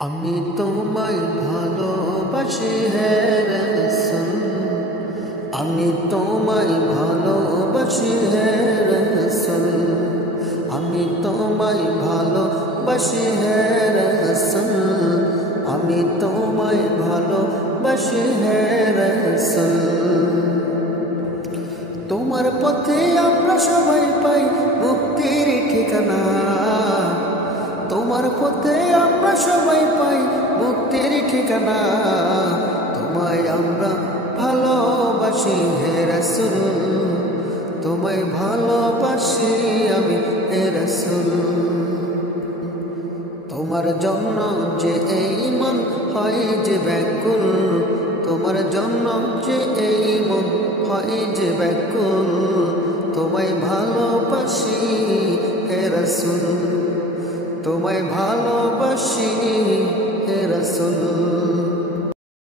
আমি তোমায় ভালোবাসি হে রাসূল, আমি তোমায় ভালোবাসি হে রাসূল, আমি তোমায় ভালোবাসি হে রাসূল, আমি তোমায় ভালোবাসি হে রাসূল। তোমার পথে আমরা সবাই পাই মুক্তির ঠিকানা, তোমার পথে আমরা সবাই পাই মুক্তির ঠিকানা। তোমায় আমরা ভালোবাসি হে রাসূল, তোমায় ভালোবাসি আমি হে রাসূল। তোমার জন্য যে এই মন হয় যে ব্যাকুল, তোমার জন্য যে এই মন হয় যে ব্যাকুল। তোমায় ভালোবাসি হে রাসূল, তোমায় ভালোবাসি হে রাসূল।